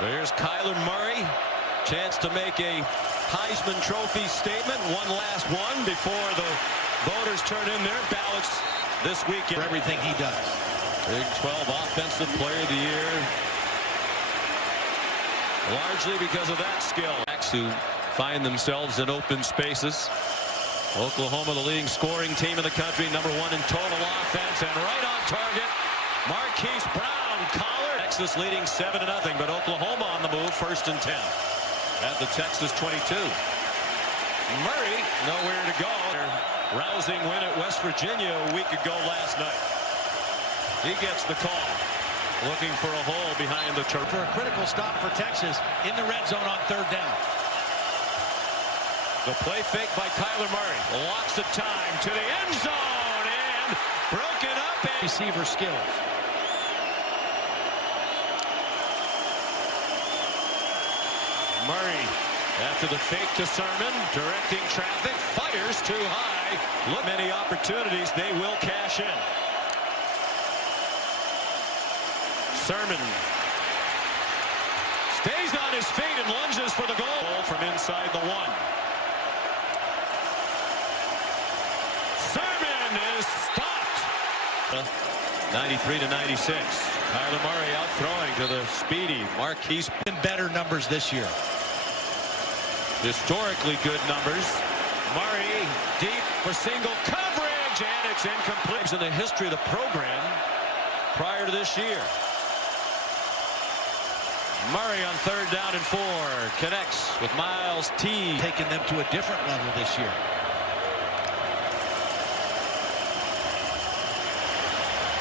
There's Kyler Murray. Chance to make a Heisman Trophy statement. One last one before the voters turn in their ballots this weekend. For everything he does. Big 12 Offensive Player of the Year. Largely because of that skill. Who find themselves in open spaces. Oklahoma, the leading scoring team in the country, #1 in total offense, and right on target, Marquise Brown. Collar. Texas leading 7-0, but Oklahoma on the move, 1st and 10 at the Texas 22. Murray nowhere to go. Rousing win at West Virginia a week ago last night. He gets the call, looking for a hole behind the turf. For a critical stop for Texas in the red zone on 3rd down. The play fake by Kyler Murray. Lots of time to the end zone and broken up. And receiver skills. Murray after the fake to Sermon, directing traffic, fires too high. Look, many opportunities, they will cash in. Sermon stays on his feet and lunges for the goal from inside the 1. Sermon is stopped. 93-96. Kyler Murray out throwing to the speedy Marquise. Better numbers this year. Historically good numbers. Murray deep for single coverage, and it's incomplete. In the history of the program prior to this year. Murray on 3rd down and 4 connects with Miles T. Taking them to a different level this year.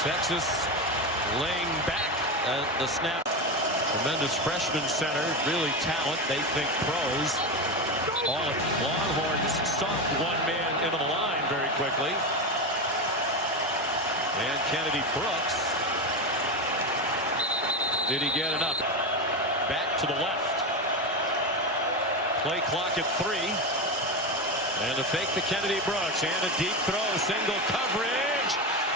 Texas laying back at the snap. Tremendous freshman center, really talent. They think pros. All of Longhorns soft one man into the line very quickly. And Kennedy Brooks. Did he get enough? Back to the left. Play clock at 3. And a fake to Kennedy Brooks. And a deep throw. Single coverage.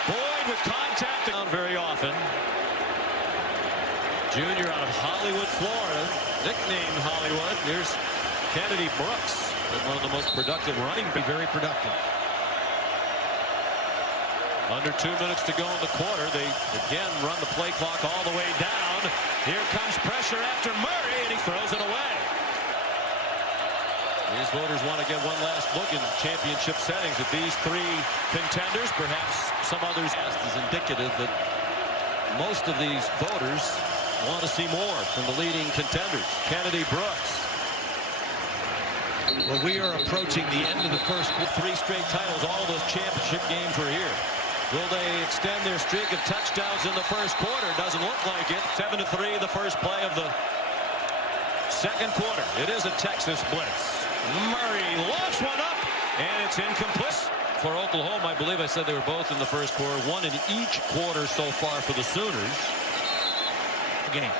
Boyd with contact. Down very often. Junior out of Hollywood, Florida. Nicknamed Hollywood. Here's Kennedy Brooks. One of the most productive running. Very productive. Under 2 minutes to go in the quarter. They again run the play clock all the way down. Here comes pressure after Murray, and he throws it away. These voters want to get one last look in championship settings at these 3 contenders. Perhaps some others is indicative that most of these voters want to see more from the leading contenders. Kennedy Brooks. Well, we are approaching the end of the first. 3 straight titles. All those championship games were here. Will they extend their streak of touchdowns in the first quarter? Doesn't look like it. 7-3, the first play of the second quarter. It is a Texas blitz. Murray lofts one up, and it's incomplete. For Oklahoma, I believe I said they were both in the first quarter. 1 in each quarter so far for the Sooners. Game.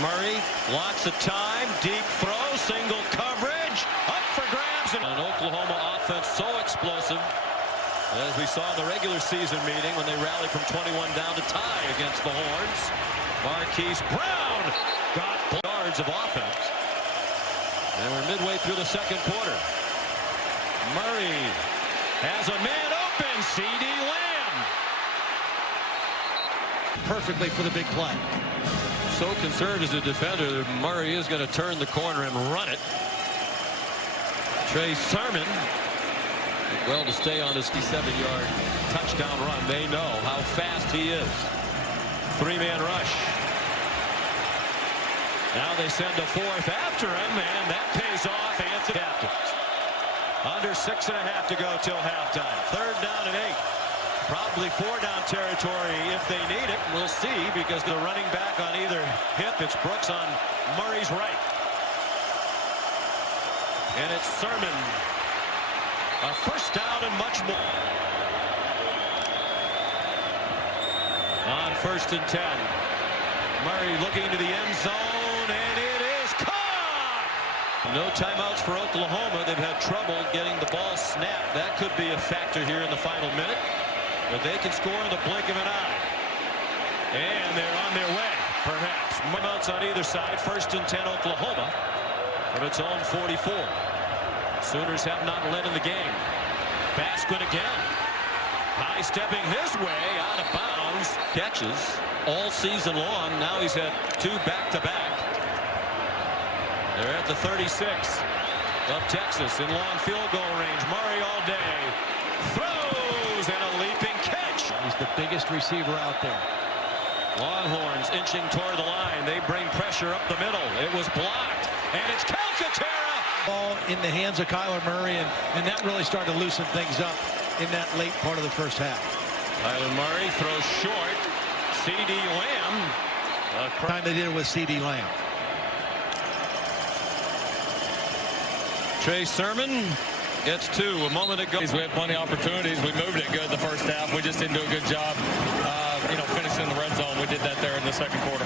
Murray, lots of time, deep throw, single coverage, up for grabs. And an Oklahoma offense so explosive, as we saw in the regular season meeting when they rallied from 21 down to tie against the Horns. Marquise Brown got yards of offense. And we're midway through the second quarter. Murray has a man open, C.D. Lamb. Perfectly for the big play. So conserved as a defender, Murray is going to turn the corner and run it. Trey Sermon, well, to stay on his 57-yard touchdown run. They know how fast he is. 3-man rush. Now they send a 4th after him, and that pays off. Anthony Captains. Under 6.5 to go till halftime. 3rd down and 8. Probably 4-down territory if they need it. We'll see, because the running back on either hip. It's Brooks on Murray's right. And it's Sermon. A 1st down and much more. On 1st and 10. Murray looking to the end zone, and it is caught! No timeouts for Oklahoma. They've had trouble getting the ball snapped. That could be a factor here in the final minute. But they can score in the blink of an eye. And they're on their way, perhaps. Timeouts on either side. 1st and 10 Oklahoma from its own 44. Sooners have not led in the game. Basquin again. High stepping his way out of bounds. Catches all season long. Now he's had 2 back-to-back. They're at the 36 of Texas in long field goal range. Murray all day. Throws and a leaping catch. He's the biggest receiver out there. Longhorns inching toward the line. They bring pressure up the middle. It was blocked. And it's Calcaterra. Ball in the hands of Kyler Murray, and that really started to loosen things up in that late part of the first half. Kyler Murray throws short. C.D. Lamb. Time they did it with C.D. Lamb. Trey Sermon gets 2 a moment ago. We had plenty of opportunities. We moved it good the first half. We just didn't do a good job, finishing in the red zone. We did that there in the second quarter.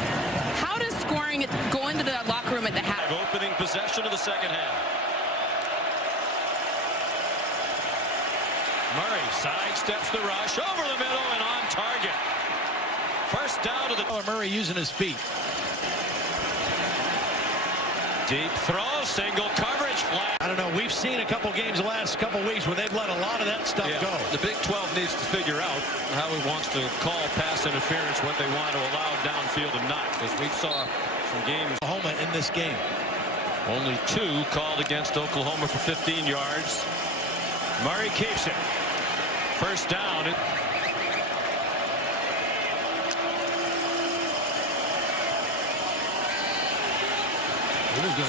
How does scoring go into the locker room at the half? Opening possession of the second half. Murray sidesteps the rush over the middle and on target. First down to the... Murray using his feet. Deep throw, single coverage flat. I don't know. We've seen a couple games the last couple weeks where they've let a lot of that stuff go. The Big 12 needs to figure out how he wants to call pass interference, what they want to allow downfield and not. Because we saw some games. Oklahoma in this game. Only 2 called against Oklahoma for 15 yards. Murray keeps it. First down.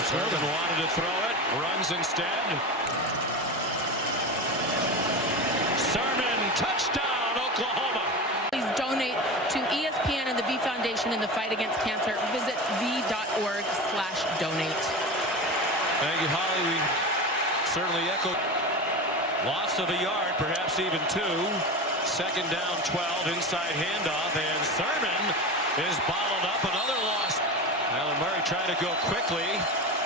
Sermon wanted to throw it. Runs instead. Sermon, touchdown, Oklahoma. Please donate to ESPN and the V Foundation in the fight against cancer. Visit v.org/donate. Thank you, Holly. We certainly echo. Loss of a yard, perhaps even 2. Second down, 12, inside handoff, and Sermon is bottled up. Another loss. Kyler Murray trying to go quickly.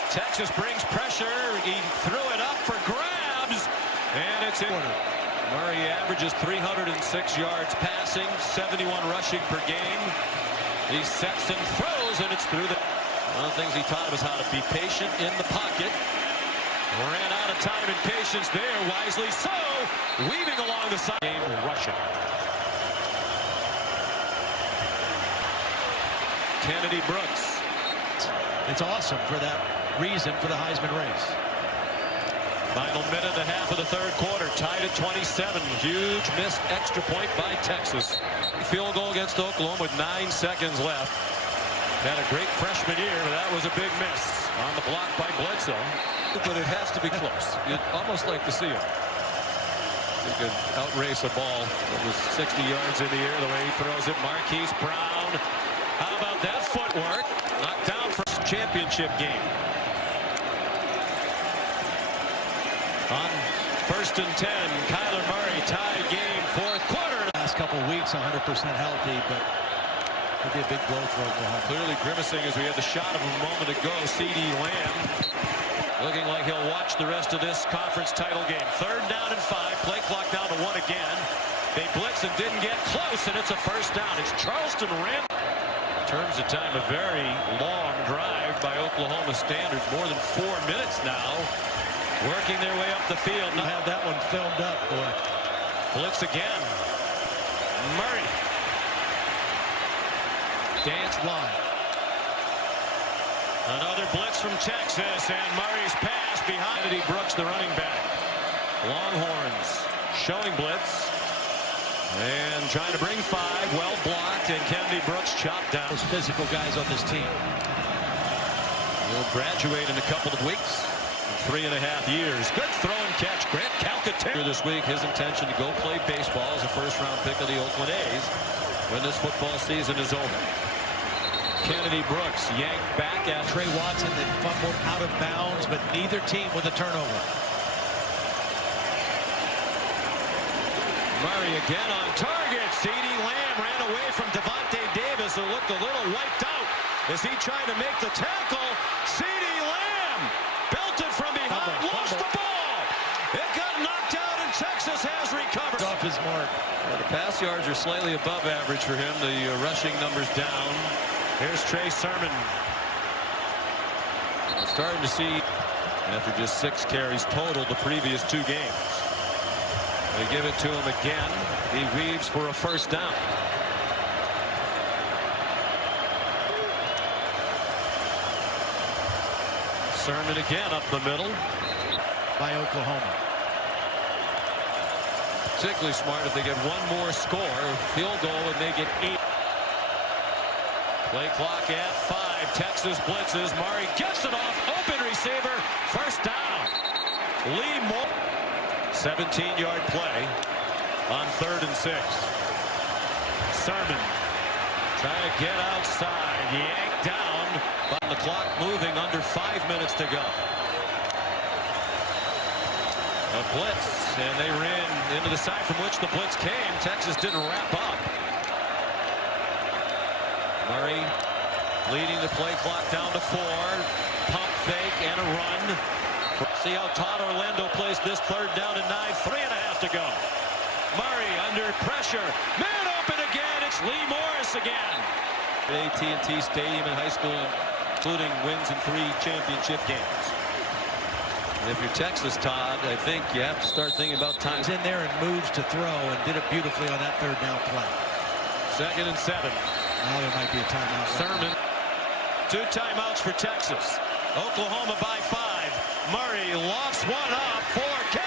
Texas brings pressure. He threw it up for grabs, and it's in. Murray averages 306 yards passing, 71 rushing per game. He sets and throws, and it's through the... One of the things he taught him is how to be patient in the pocket. Ran out of time and patience there, wisely so. Weaving along the side. Game rushing. Kennedy Brooks. It's awesome for that reason for the Heisman race. Final minute and a half of the third quarter. Tied at 27. Huge missed extra point by Texas. Field goal against Oklahoma with 9 seconds left. Had a great freshman year, but that was a big miss on the block by Bledsoe. But it has to be close. You'd almost like to see him. He could outrace a ball that was 60 yards in the air the way he throws it. Marquise Brown. How about that footwork? Knocked down for his championship game. On 1st and 10, Kyler Murray tied game, 4th quarter. Last couple of weeks, 100% healthy, but it'll be a big blow for Oklahoma. Clearly grimacing as we had the shot of him a moment ago. C.D. Lamb looking like he'll watch the rest of this conference title game. 3rd down and 5. Play clock down to 1 again. They blitz and didn't get close, and it's a first down. It's Charleston Rand. In terms of time, a very long drive by Oklahoma standards. More than 4 minutes now. Working their way up the field. You have that one filmed up, boy. Blitz again. Murray. Dance line. Another blitz from Texas, and Murray's pass behind Kennedy Brooks, the running back. Longhorns showing blitz. And trying to bring 5. Well blocked, and Kennedy Brooks chopped down. Those physical guys on this team. He'll graduate in a couple of weeks. 3.5 years. Good throw and catch. Grant Calcaterra this week. His intention to go play baseball as a first-round pick of the Oakland A's when this football season is over. Kennedy Brooks yanked back at Trey Watson that fumbled out of bounds, but neither team with a turnover. Murray again on target. C.D. Lamb ran away from Devontae Davis, who looked a little wiped out as he tried to make the tackle. C.D. Lamb belted from behind, lost the ball. It got knocked out, and Texas has recovered. Off his mark. The pass Pass yards are slightly above average for him. The rushing numbers down. Here's Trey Sermon. Starting to see after just 6 carries total the previous 2 games. They give it to him again. He weaves for a first down. Sermon again up the middle. By Oklahoma. Particularly smart if they get one more score, field goal, and they get 8. Play clock at 5. Texas blitzes. Murray gets it off. Open receiver. First down. Lee Moore. 17-yard play on 3rd and 6. Sermon trying to get outside. Yanked down. On the clock moving under 5 minutes to go. A blitz, and they ran into the side from which the blitz came. Texas didn't wrap up. Murray leading the play clock down to 4. Pump fake and a run. See how Todd Orlando plays this 3rd down and 9. 3.5 to go. Murray under pressure. Man open again. It's Lee Morris again. AT&T Stadium in high school, including wins in 3 championship games. And if you're Texas, Todd, I think you have to start thinking about time. He's in there and moves to throw and did it beautifully on that 3rd down play. 2nd and 7. Now there might be a timeout. Sermon. 2 timeouts for Texas. Oklahoma by 5. Murray lofts one up for Kansas.